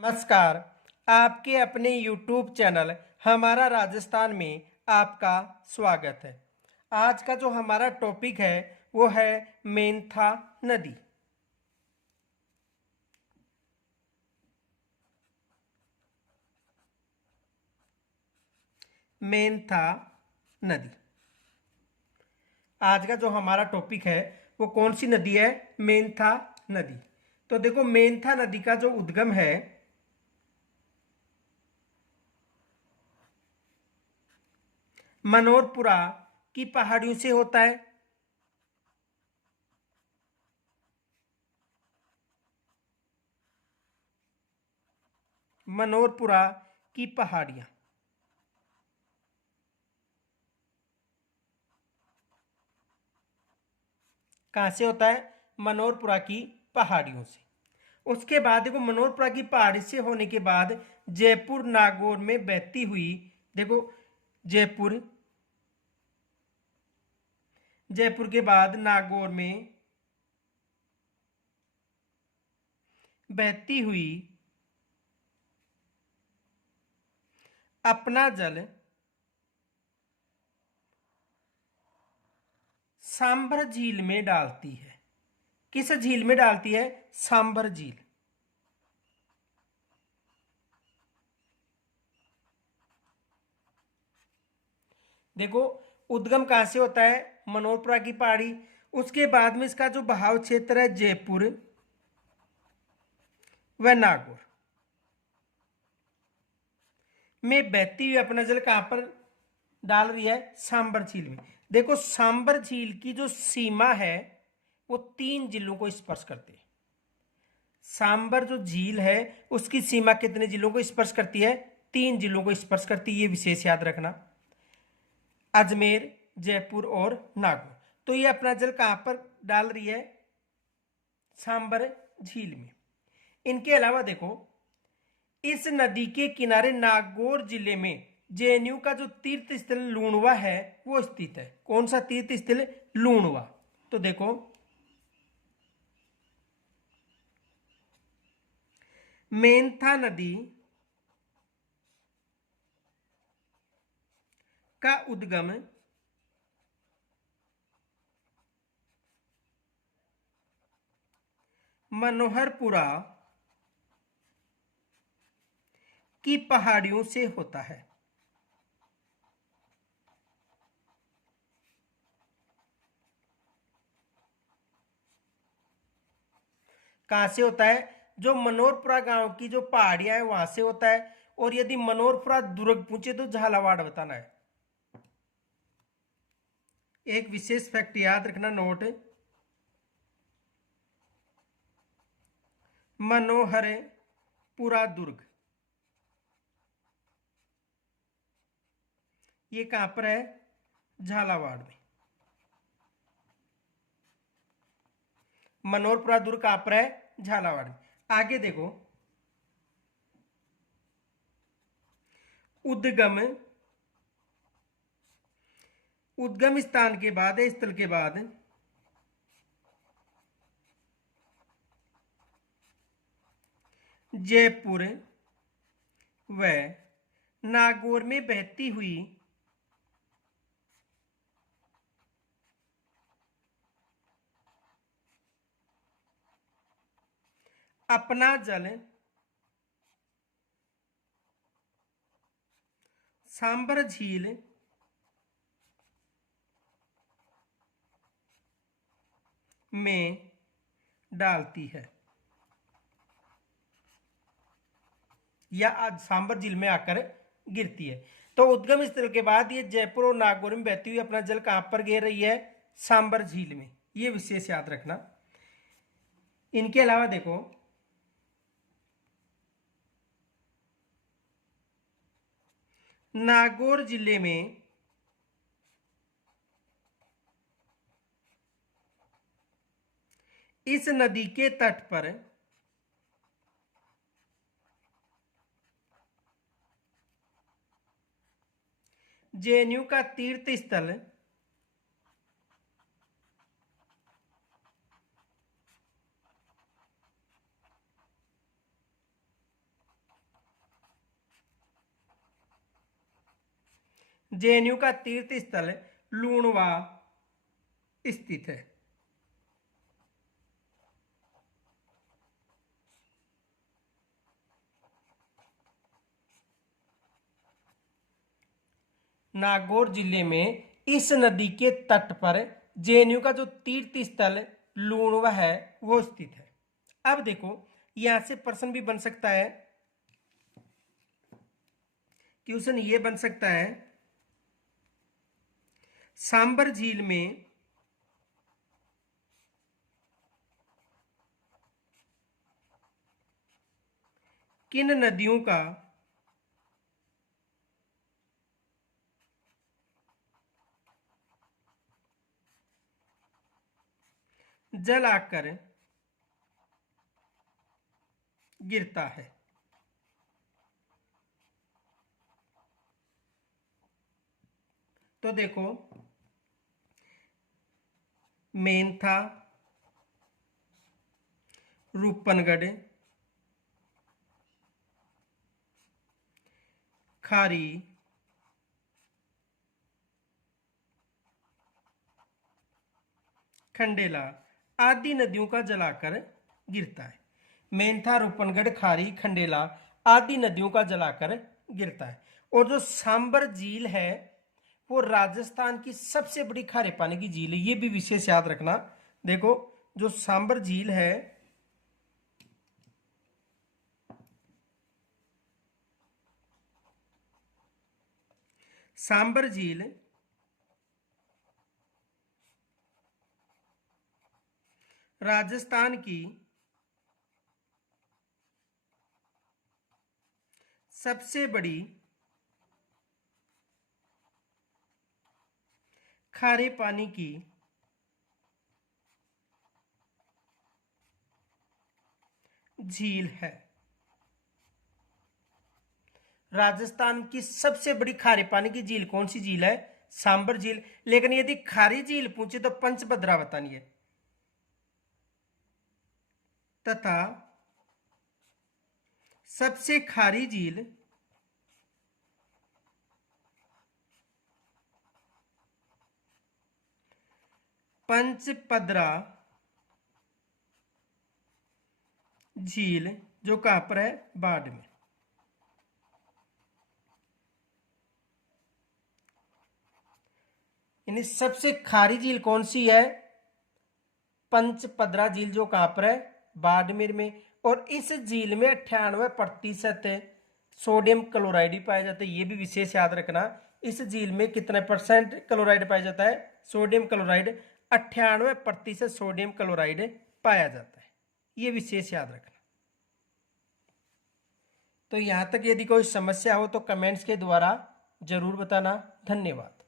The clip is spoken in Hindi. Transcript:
नमस्कार। आपके अपने YouTube चैनल हमारा राजस्थान में आपका स्वागत है। आज का जो हमारा टॉपिक है वो है मेंथा नदी। मेंथा नदी आज का जो हमारा टॉपिक है वो कौन सी नदी है? मेंथा नदी। तो देखो, मेंथा नदी का जो उद्गम है मनोरपुरा की पहाड़ियों से होता है। मनोरपुरा की पहाड़ियां कहाँ से होता है? मनोरपुरा की पहाड़ियों से। उसके बाद देखो, मनोरपुरा की पहाड़ी से होने के बाद जयपुर नागौर में बहती हुई, देखो जयपुर जयपुर के बाद नागौर में बहती हुई अपना जल सांभर झील में डालती है। किस झील में डालती है? सांभर झील। देखो, उद्गम कहां से होता है? मनोरपुरा की पहाड़ी। उसके बाद में इसका जो बहाव क्षेत्र है जयपुर व नागौर में बहती हुई अपना जल कहां पर डाल रही है? सांभर झील में। देखो, सांभर झील की जो सीमा है वो 3 जिलों को स्पर्श करती है। सांभर जो झील है उसकी सीमा कितने जिलों को स्पर्श करती है? 3 जिलों को स्पर्श करती है। ये विशेष याद रखना, अजमेर, जयपुर और नागौर। तो ये अपना जल कहां पर डाल रही है? सांभर झील में। इनके अलावा देखो, इस नदी के किनारे नागौर जिले में जेएनयू का जो तीर्थ स्थल लूणवा है वो स्थित है। कौन सा तीर्थ स्थल? लूणवा। तो देखो, मेंथा नदी का उद्गम मनोहरपुरा की पहाड़ियों से होता है। कहां से होता है? जो मनोहरपुरा गांव की जो पहाड़ियां है वहां से होता है। और यदि मनोहरपुरा दुर्ग पूछे तो झालावाड़ बताना है। एक विशेष फैक्ट याद रखना, नोट, मनोहरपुरा दुर्ग ये कहां पर है? झालावाड़ में। मनोहरपुरा दुर्ग कहां पर है? झालावाड़ में। आगे देखो, उद्गम उद्गम स्थान के बाद, स्थल के बाद जयपुर व नागौर में बहती हुई अपना जल सांभर झील में डालती है या आज सांभर झील में आकर गिरती है। तो उद्गम स्थल के बाद ये जयपुर और नागौर में बहती हुई अपना जल कहां पर गिर रही है? सांभर झील में। ये विशेष याद रखना। इनके अलावा देखो, नागौर जिले में इस नदी के तट पर जेएनयू का तीर्थ स्थल जेएनयू का तीर्थ स्थल लूणवा स्थित है। नागौर जिले में इस नदी के तट पर जेएनयू का जो तीर्थ स्थल लूणवा है वो स्थित है। अब देखो यहां से प्रश्न भी बन सकता है, क्वेश्चन ये बन सकता है, सांबर झील में किन नदियों का जल आकर गिरता है। तो देखो मेंथा, रूपनगढ़, खारी, खंडेला आदि नदियों का जलाकर गिरता है। मेंथा, रूपनगढ़, खारी, खंडेला आदि नदियों का जलाकर गिरता है। और जो सांबर झील है वो राजस्थान की सबसे बड़ी खारे पानी की झील है, ये भी विशेष याद रखना। देखो जो सांबर झील है सांबर झील राजस्थान की सबसे बड़ी खारे पानी की झील है। राजस्थान की सबसे बड़ी खारे पानी की झील कौन सी झील है? सांबर झील। लेकिन यदि खारी झील पूछे तो पंचभद्रा बतानी है, तथा सबसे खारी झील पंचपद्रा झील जो कहां पर है? बाढ़ में। यानी सबसे खारी झील कौन सी है? पंचपद्रा झील जो कहां पर है? बाड़मेर में। और इस झील में 98% सोडियम क्लोराइड ही पाया जाता है, ये भी विशेष याद रखना। इस झील में कितने परसेंट क्लोराइड पाया जाता है? सोडियम क्लोराइड 98% सोडियम क्लोराइड पाया जाता है, ये विशेष याद रखना। तो यहां तक यदि कोई समस्या हो तो कमेंट्स के द्वारा जरूर बताना। धन्यवाद।